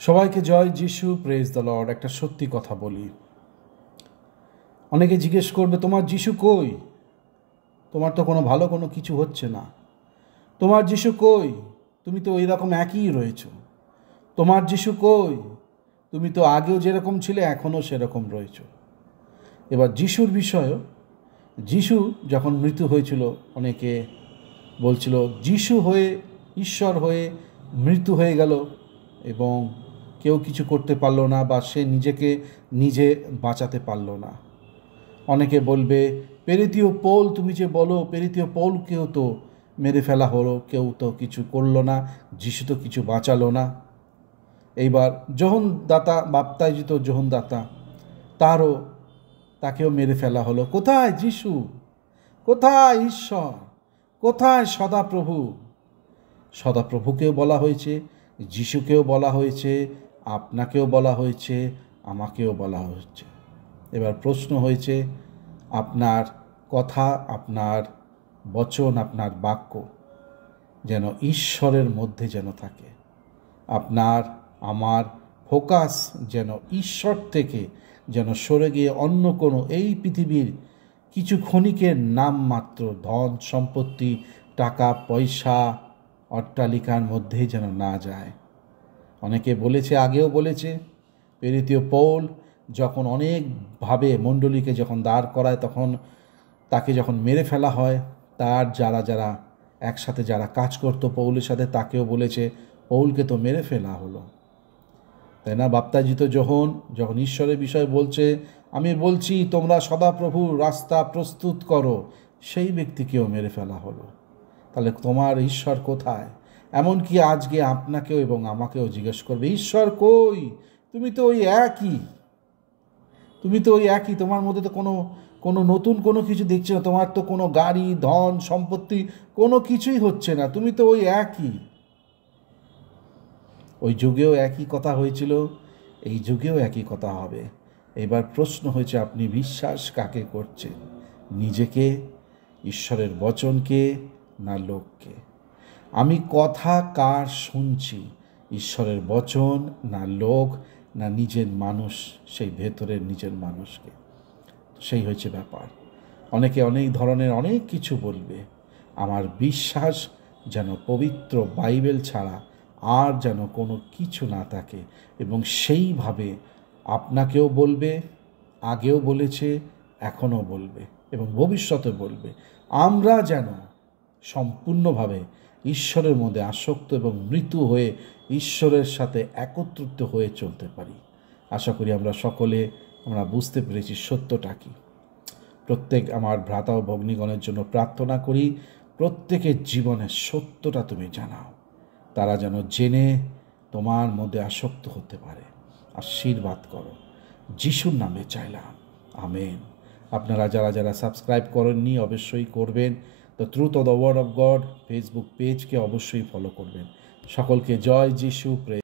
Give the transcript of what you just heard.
সবাইকে জয় যিশু, praise the Lord. একটা সত্যি কথা বলি, অনেকে জিজ্ঞেস করবে তোমার যিশু কই, তোমার তো কোনো ভালো কোনো কিছু হচ্ছে না, তোমার যিশু কই, তুমি তো ওই রকম একই রয়েছ, তোমার যিশু কই, তুমি তো আগেও যেরকম ছিলে এখনও সেরকম রয়েছ। এবার যিশুর বিষয়েও, যিশু যখন মৃত্যু হয়েছিল অনেকে বলছিল যিশু হয়ে, ঈশ্বর হয়ে মৃত্যু হয়ে গেল এবং কেউ কিছু করতে পারলো না, বা সে নিজেকে নিজে বাঁচাতে পারলো না। অনেকে বলবে পেরিতীয় পৌল, তুমি যে বলো পেরিতীয় পৌলকেও তো মেরে ফেলা হলো, কেউ তো কিছু করলো না, যিশু তো কিছু বাঁচালো না। এইবার যোহন দাতা, বাপ্তাইজিত যোহন দাতা, তাকেও মেরে ফেলা হলো। কোথায় যিশু, কোথায় ঈশ্বর, কোথায় সদাপ্রভু? সদাপ্রভুকেও বলা হয়েছে, যিশুকেও বলা হয়েছে, আপনাকেও বলা হয়েছে, আমাকেও বলা হচ্ছে। এবার প্রশ্ন হয়েছে, আপনার কথা, আপনার বচন, আপনার বাক্য যেন ঈশ্বরের মধ্যে যেন থাকে, আপনার আমার ফোকাস যেন ঈশ্বর থেকে যেন সরে গিয়ে অন্য কোনো এই পৃথিবীর কিছু ক্ষণিকের নামমাত্র ধন সম্পত্তি, টাকা পয়সা, অট্টালিকার মধ্যেই যেন না যায়। অনেকে বলেছে, আগেও বলেছে, পেরিতীয় পৌল যখন অনেকভাবে মণ্ডলীকে যখন দাঁড় করায়, তখন তাকে যখন মেরে ফেলা হয়, তার যারা একসাথে যারা কাজ করতো পৌলের সাথে, তাকেও বলেছে পৌলকে তো মেরে ফেলা হলো, তাই না? বাপ্তাজিত যখন ঈশ্বরের বিষয়ে বলছে, আমি বলছি তোমরা সদাপ্রভুর রাস্তা প্রস্তুত করো, সেই ব্যক্তিকেও মেরে ফেলা হলো। তাহলে তোমার ঈশ্বর কোথায়? এমনকি আজকে আপনাকেও এবং আমাকেও জিজ্ঞেস করবে, ঈশ্বর কই? তুমি তো ওই একই, তোমার মধ্যে তো কোনো নতুন কোনো কিছু দেখছি না, তোমার তো কোনো গাড়ি, ধন সম্পত্তি কোনো কিছুই হচ্ছে না, তুমি তো ওই একই। ওই যুগেও একই কথা হয়েছিল, এই যুগেও একই কথা হবে। এবার প্রশ্ন হয়েছে, আপনি বিশ্বাস কাকে করছেন? নিজেকে, ঈশ্বরের বচনকে, না লোককে? আমি কথা কার শুনছি? ঈশ্বরের বচন, না লোক, না নিজের মানুষ, সেই ভেতরের নিজের মানুষকে? সেই হচ্ছে ব্যাপার। অনেকে অনেক ধরনের অনেক কিছু বলবে, আমার বিশ্বাস যেন পবিত্র বাইবেল ছাড়া আর যেন কোনো কিছু না থাকে, এবং সেইভাবে আপনাকেও বলবে, আগেও বলেছে, এখনও বলবে এবং ভবিষ্যতে বলবে। আমরা যেন সম্পূর্ণভাবে ঈশ্বরের মধ্যে আসক্ত এবং মৃত্যু হয়ে ঈশ্বরের সাথে একত্রিত হয়ে চলতে পারি। আশা করি আমরা বুঝতে পেরেছি সত্যটা কি। প্রত্যেক আমার ভ্রাতা ও ভগ্নীগণের জন্য প্রার্থনা করি, প্রত্যেকের জীবনের সত্যটা তুমি জানাও, তারা যেন জেনে তোমার মধ্যে আসক্ত হতে পারে। আশীর্বাদ করো, যিশুর নামে চাইলাম, আমেন। আপনারা যারা সাবস্ক্রাইব করেননি অবশ্যই করবেন। The truth of the word of God Facebook পেজকে অবশ্যই ফলো করবেন। সকলকে জয় যিশু।